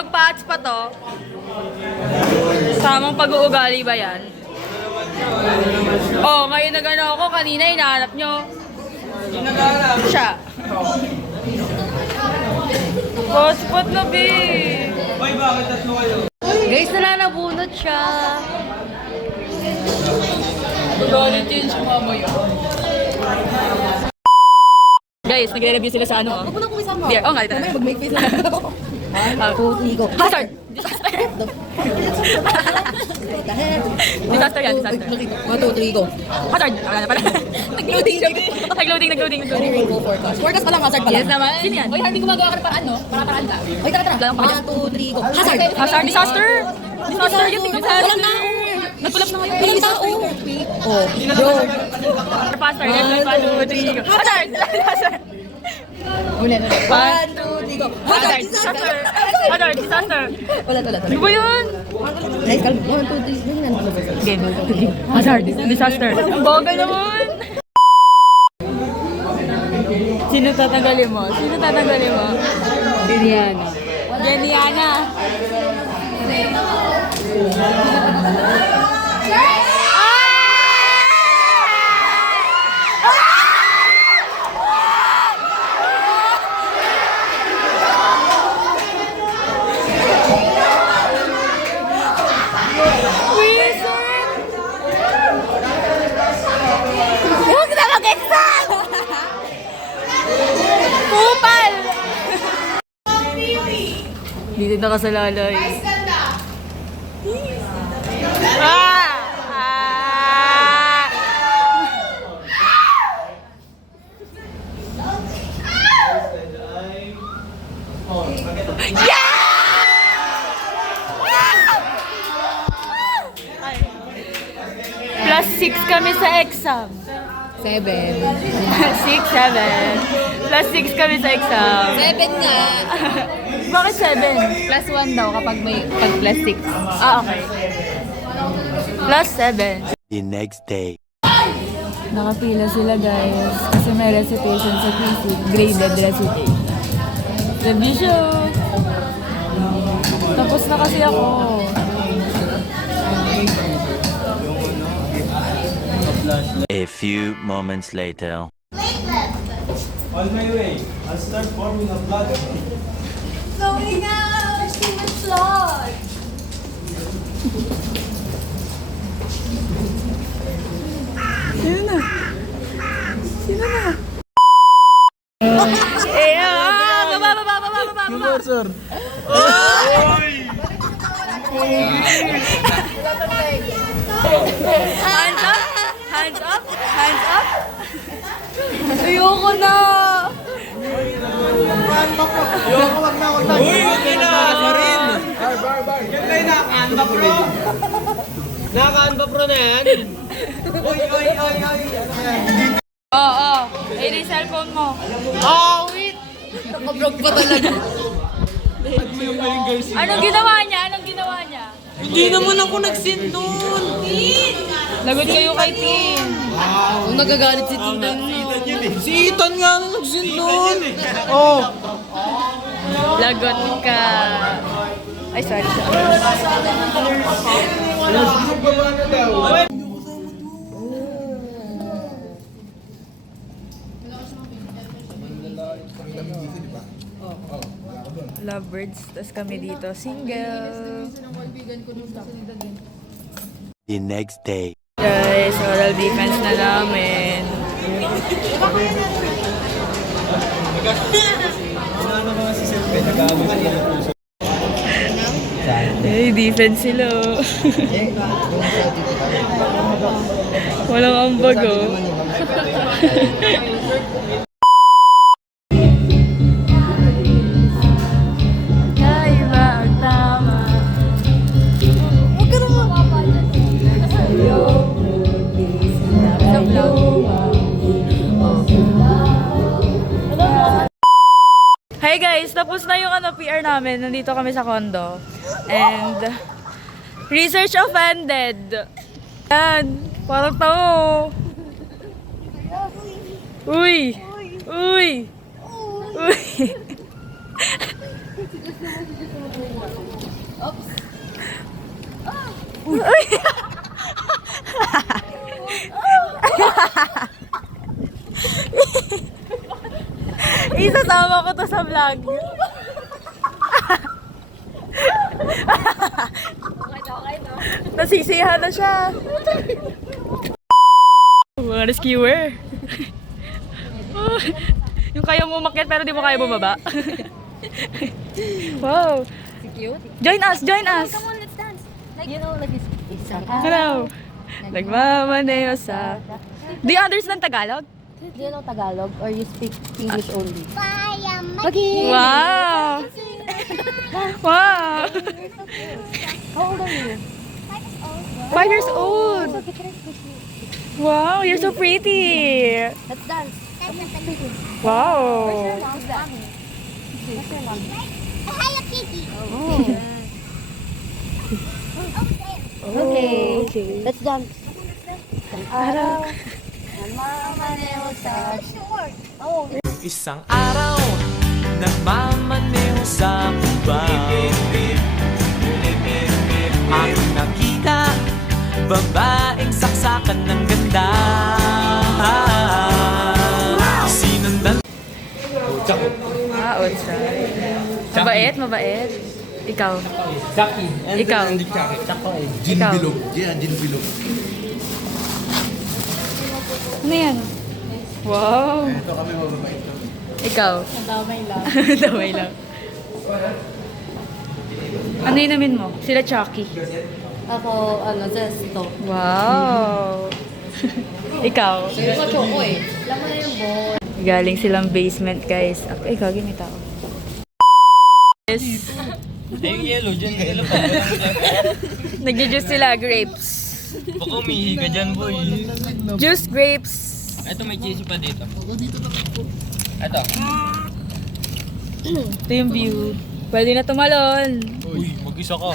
magpa-hats pa to. Tamang pag-uugali ba yan? Oh, ngayon na gano'n ako. Kanina hinahanap nyo. Siya. Hotspot na, B. Ay, bakit tatlo kayo? Guys, nabunot siya. Galit yun siya mamaya. Guys, nagre-review sila sa ano, oh. Huwag mo na kumisama. Beer. Oh, nga, dito. Mag-make face lang ako. 1, 2, 3, go. Hazard! Disaster! Disaster yan, disaster. 1, 2, 3, go. Hazard! Wala na pala. Nag-loading. Nag-loading. Rainbow forecast. Forecast pa lang, hazard pa lang. Yes naman. Sino yan? Oy, hindi gumagawa ka ng paraan, no? Para-paraan ka. Oy, tara. Lang pa yan. 1, 2, 3, go. Hazard. Hazard! Disaster! Disaster! Yung tingnan sa Walang tao. Natulap na ngayon. Walang tao. Oh, go. Faster. Yes, 1, 2, 3, go. Hazard! Hazard! Ulit. 1, 2, 3, go. Hazard! Disaster! Hazard! Disaster! Wala. Ano ba yun? Nice, calm. 1, 2, 3. Game. Hazard! Disaster! Ang bagal naman! Sino tatanggalin mo? Jeniana. Jeniana! Huwag na mag-exam! Kupal! Dito na ka sa lalay. Ah! Ah! Yeah! Plus 6 kami sa exam. 7. 6, 7. Plus 6 kami sa exam. 7 nga. Bakit 7? Plus 1 daw kapag may pag plus 6. Ah, okay. Plus 7. The next day. Nakapila sila guys. Kasi may recitation sa PC. Graded recitation. Revision! Tapos na kasi ako. A few moments later. On my way, I'll start forming a blood. Sorry na! Sing a slot! Eh, baba. Sir. Hands up! Hands up! Hands up! Ayoko na! Uy, okay na! Marin! Bar. Yan tayo naka-anba pro. Naka-anba pro na yan. Uy. Oo. Ayun yung cellphone mo. Wait! Nakabrog pa talaga. Anong ginawa niya? Hindi naman ako nag-send doon. Lagot kayo kay Tin. Kung nagagalit si Tita. Si Ethan nga ang nag-send doon. Oh. Lagot ka. Ay, sorry. Lovebirds. Tapos kami dito. Single. The next day. Guys, oral defense na namin. Eh, defense sila. Walang ambag, oh. Ay, ba ang tama? Huwag ka naman. Sa vlog. Hi guys, tapos na yung PR namin. Nandito kami sa condo. And research offended. Yan, parang tao. Uy! Uy! Uy! Isasama ko to sa vlog. Nasisiyahan na siya. Mga rescuer. Yung kaya mo umakyat pero di mo kaya bumaba. Wow. Cute. Join us, join us. Come on, let's dance. Like, you know, like isang Hello. Nagmamaneo sa... Do you understand Tagalog? Do you know Tagalog or you speak English only? Wow. Wow. How old are you? 5 years old. Wow, you're so pretty. Let's dance. Wow. Who's that? What's your mom? Okay. Let's dance. Isang araw, nagmamaneho sa shore. Oh, Isang araw, nagmamaneho sa Cuba. Aking nakita, babaeng saksakan ng ganda. Sinundan Outside. Mabait, mabait. Ikaw. Jackie. Ikaw. Hindi Jackie. Tsaka eh. Gin Ikaw. bilog. Yeah, gin bilog. Ano yan? Wow. Ito kami mababait kami. Ikaw. Damay lang. Damay lang. Ano inumin mo? Sila Chucky. ako, zesto. Wow. Ikaw. Ito choco eh. Alam mo na yung boy. Galing silang basement, guys. Ikaw, ginita ako. Yes. Yung yellow dyan, yellow pa. Nag-juice sila, grapes. Baka umihi ka dyan, boy. Juice grapes. Ito may cheese pa dito. Ito. Ito yung view. Pwede na tumalon. Uy, mag-isa ka.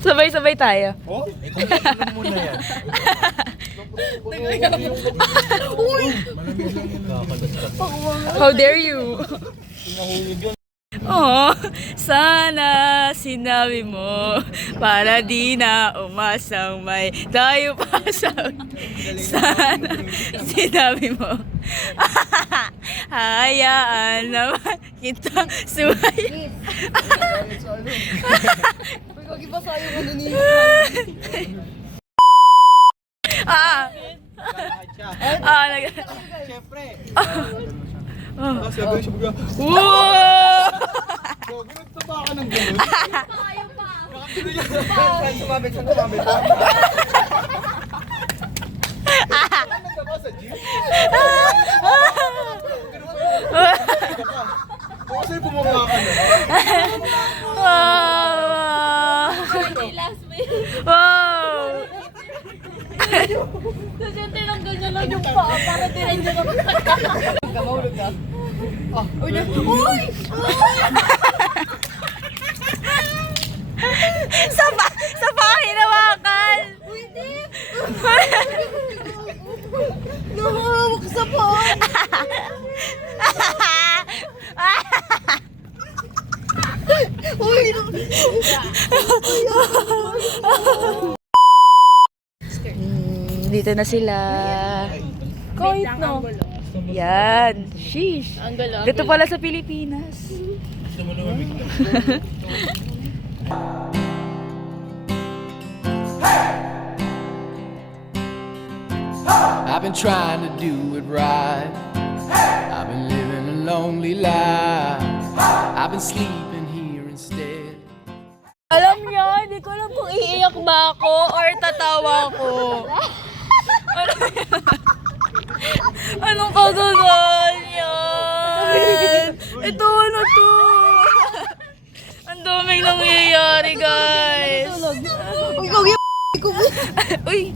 Sabay-sabay tayo. Oh? Eh kung ano muna yan. How dare you? Oh, sana sinabi mo para di na umasang may tayo pa sa... Sana sinabi mo hayaan naman kita sumay. Ah! Ah, Siyempre. Sabi siya bigla, Wow! ginagtaba ka ng gano'n. Sumabit, sumabit. Nagtaba sa jeep. Kasi bumaba ka na. Wow! Wow! Kasi tinanggal niya lang yung paa para diretso na magkakahulog ka. Uy! Sa paa hinawakan! Hindi! Nakahawak sa paa! Uy! Dito na sila. Kahit no. Yan. Sheesh. Dito pala sa Pilipinas. I've been trying to do it right. I've been living a lonely life. I've been sleeping here instead. Alam niyo, hindi ko alam kung iiyak ba ako or tatawa ko. Anong kagagawan yan? Ito, ano to? Ang daming nangyayari, guys. Uy!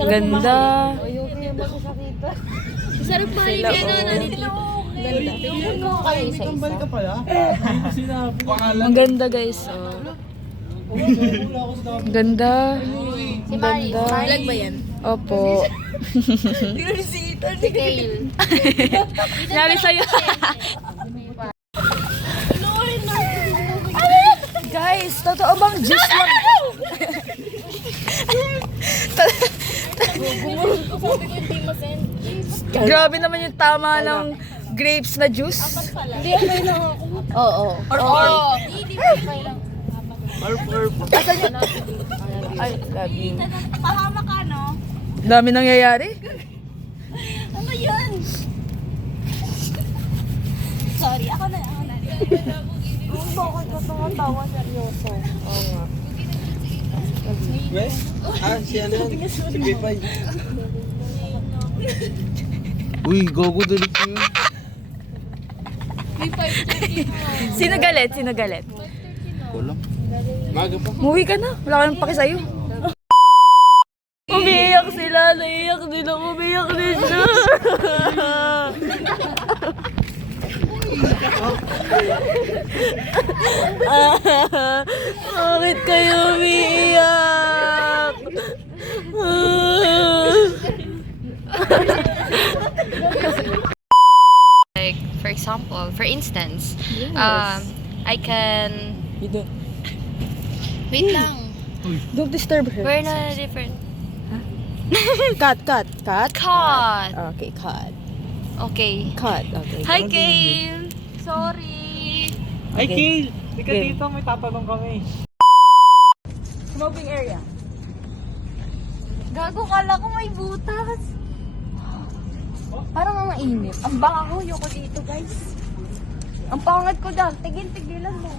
Ganda. Sarap ba yung gano'n? Ganda. Tingnan ko kayo isa-isa. Ang ganda, guys. Oh. Ganda. Si Mari. Vlog ba yan? Opo. Si Kale. Sinabi sa'yo. Totoo bang juice lang? Grabe naman yung tama ng grapes na juice. Hindi, okay lang ako. Oo. Ay, grabe. Pahama ka, no? Dami nangyayari. Ano yun? Sorry, ako na. Ang bakit ka tumatawa seryoso? Oo nga. Si ano yan? Si Pipay. Uy, gogo dalit ko yun. Sino galit? Sino galit? Kulang. Maga pa. Muwi ka na. Wala kang paki sa'yo. Umiiyak sila. Naiiyak din ako. Umiiyak din siya. Bakit kayo umiiyak? Like, for example, for instance, I can... You don't. Wait lang. Don't disturb her. We're in a different... Cut. Cut! Okay, cut. Okay. Cut. Okay. Hi, Kale! Sorry! Ay, Kale! Hindi ka Game. dito, may tatanong kami. Smoking area. Gago, kala ko may butas. Parang ang init. Ang baka ko, yoko dito, guys. Ang pangit ko dyan. Tigil-tigilan mo.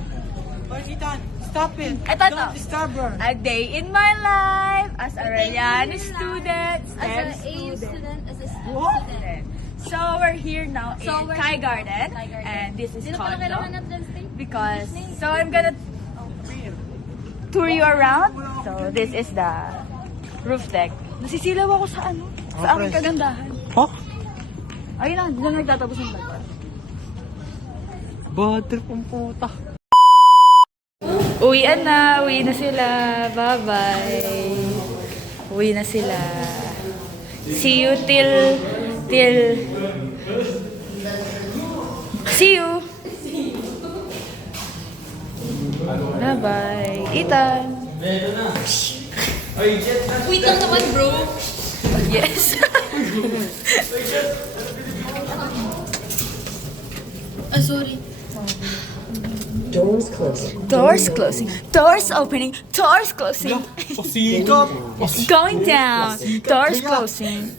Ethan, stop it. Ito. Don't disturb her. A day in my life as a Reliani student, As STEM an AU student, as a student. student. So we're here now in So we're Kai here Garden, Kai Garden. and this is Sino pala condo kailangan natin stay? because so I'm gonna tour you around. So this is the roof deck. Nasisilaw ako sa ano? Sa aming kagandahan. Huh? Ayun na, doon nagtatapos ng bata. Bad trip ang puta. Uwi na sila. Bye-bye. Uwi na sila. See you till see you. Bye-bye. Ethan. Wait lang naman, bro. Yes. Sorry. Doors closing. Doors opening. Doors closing. Pasikap! Going down. Doors closing.